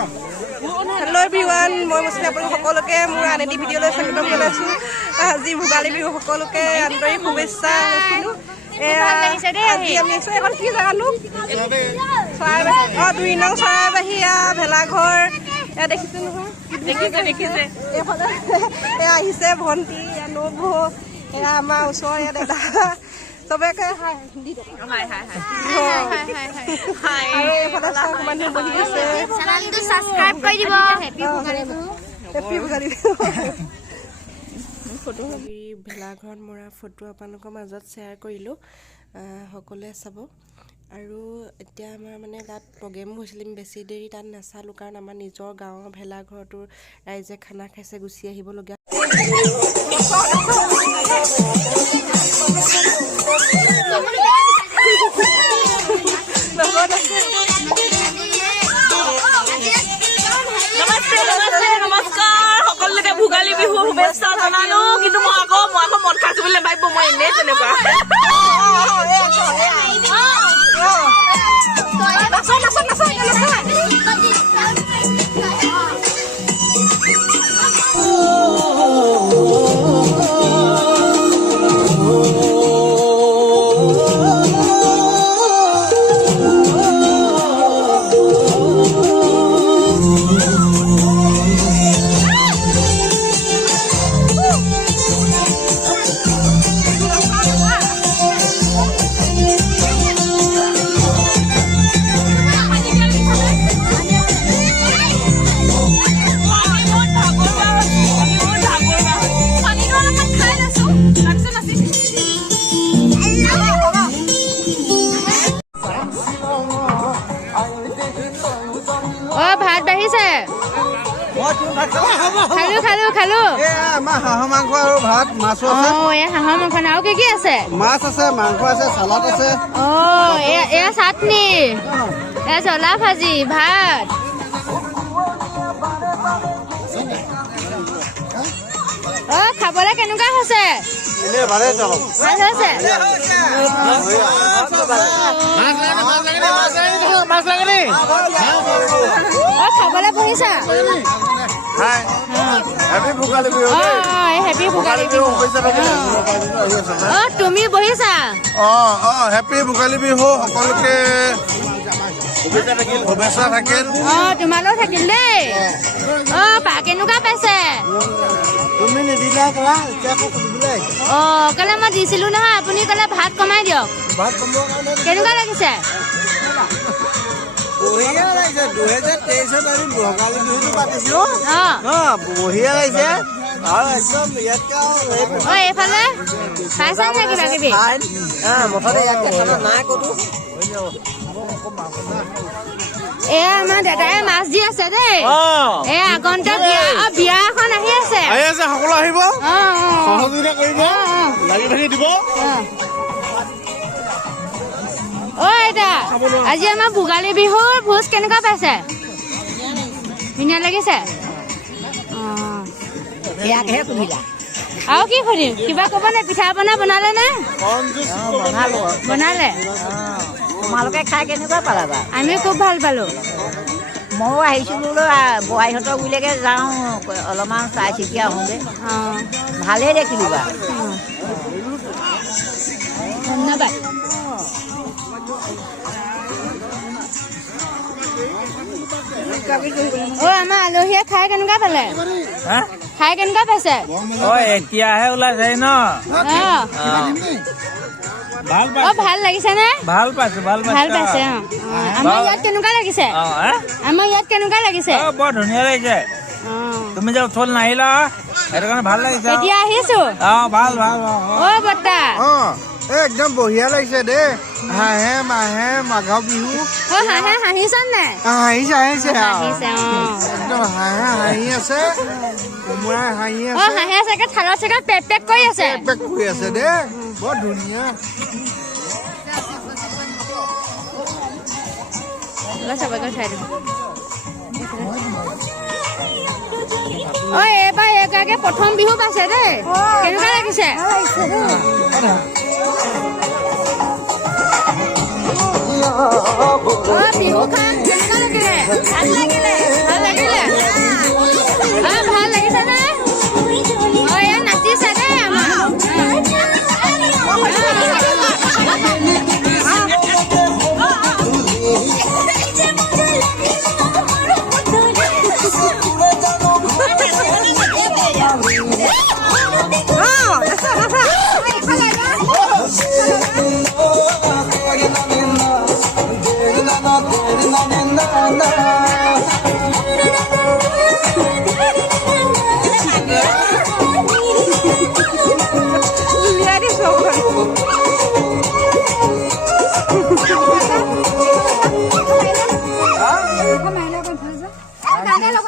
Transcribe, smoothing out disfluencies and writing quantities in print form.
Hello' everyone, মই মছলি আপোনালোক সকলোকে মোৰ আন এটি ভিডিঅ'লৈ স্বাগতম জনাইছোঁ। আজি ভোগালী বিহু সকলোকে আন্তৰিক শুভেচ্ছা জনাইছিলোঁ। আজি আমি আছোঁ এখন কি জেগানো? চৰাইবাহী 2 নং চৰাইবাহীয়া ভেলাঘৰ। এয়া দেখিছোঁ নহয়, দেখিছে এইফালে এয়া আহিছে ভণ্টি, এয়া নবৌ, এয়া আমাৰ ওচৰৰ এয়া দাদা, চবেকে হাই দি দিয়ক। আৰু এইফালে চাওক মানুহ বহি আছে। সাবস্ক্ৰাইব কৰি দিব। হেপী ভোগালী বিহু। ফটো ভেলাঘৰত মৰা ফটো আপোনালোকৰ মাজত শ্বেয়াৰ কৰিলোঁ, সকলোৱে চাব। আৰু এতিয়া আমাৰ মানে তাত প্ৰগ্ৰেমো হৈছিলে, বেছি দেৰি তাত নাচালোঁ কাৰণ আমাৰ নিজৰ গাঁৱৰ ভেলাঘৰটোৰ ৰাইজে খানা খাইছে, গুচি আহিবলগীয়া। নমস্কাৰ সকলোকে ভোগালী বিহু শুভেচ্ছা জনালো। কিন্তু মই আকৌ মদ খাইছো বুলি ভাবিব, মই এনেই তেনেকুৱা। ভাত বাঢ়িছে, খালো। হাঁহৰ মাংস আৰু ভাত, মাছো আছে। হাঁহৰ মাংস আৰু কি আছে? মাছ আছে, মাংস আছে, চালাড আছে। এয়া চাটনি, এয়া জ্বলা ভাজি, ভাত। খাবলৈ কেনেকুৱা হৈছে? ভালে চলক। ভাল হৈছে। খাবলৈ বহিছা? হেপী ভোগালী বিহু। হেপী ভোগালী বিহু। তুমি বহিছা? হেপী ভোগালী বিহু। সকলোকে শুভেচ্ছা থাকিল। তোমালৈও থাকিল দেই। কেনেকুৱা পাইছে? তুমি নিদিলা কেলা, কেলে মই দিছিলো নহয়, আপুনি ক'লে ভাত কমাই দিয়ক। ভাত কমোৱাৰ কাৰণে কেনেকুৱা লাগিছে? বঢ়িয়া লাগিছে। 2023ত আমি ভোগালী বিহুটো পাতিছো। বঢ়িয়া লাগিছে। আৰু একদম ইয়াতকে এইফালে পাইছা নে কিবা কিবি? মুঠতে ইয়াতকে নাই ক'তো। এয়া আমাৰ দাদাই মাছ দি আছে দেই। এই আগন্তুক বিয়া এখন আহি আছে। সকলো আহিব, সহযোগিতা কৰিব, লাগি ভাগি দিব। আইতা, আজি আমাৰ ভোগালী বিহুৰ ভোজ কেনেকুৱা পাইছে? ধুনীয়া লাগিছে। আৰু কি সুধিম? কিবা ক'ব নে? পিঠা পনা বনালে নে? বনালে। তোমালোকে খাই কেনেকুৱা পালা বাৰু? আমি খুব ভাল পালো। ময়ো আহিছিলোঁ, বোৱাৰীহঁতৰ গুৰিলৈকে যাওঁ, অলপমান চাই চিতি আহোঁগৈ। ভালেই দেখিলোঁ বাৰু। ধন্যবাদ। আমাৰ আলহীয়ে খাই কেনেকুৱা পালে? খাই কেনেকুৱা পাইছে? এতিয়াহে ওলাইছে ন? ভাল লাগিছে নে? ভাল পাইছো। আমাৰ ইয়াত কেনেকুৱা লাগিছে? বৰ ধুনীয়া লাগিছে। তুমি যে উঠল নাহিলা, সেইটো কাৰণে ভাল লাগিছে। এতিয়া আহিছো। ভাল। বৰ্তা, একদম বঢ়িয়া লাগিছে দেই। হাঁহে মাহে মাঘৰ বিহু। হাঁহে হাঁহিছ নে? আহিছে একদম হাঁহি আছে, কোমোৰাই হাঁহি আছে। হাঁহে চাগে থালত চাগে পেক পেক কৰি আছে দেই। বৰ ধুনীয়া। এইবাৰ এগৰাকী প্ৰথম বিহু পাইছে দেই। কেনেকুৱা লাগিছে? বিহু খাই কেনেকুৱা লাগিলে? ভাল লাগিলে।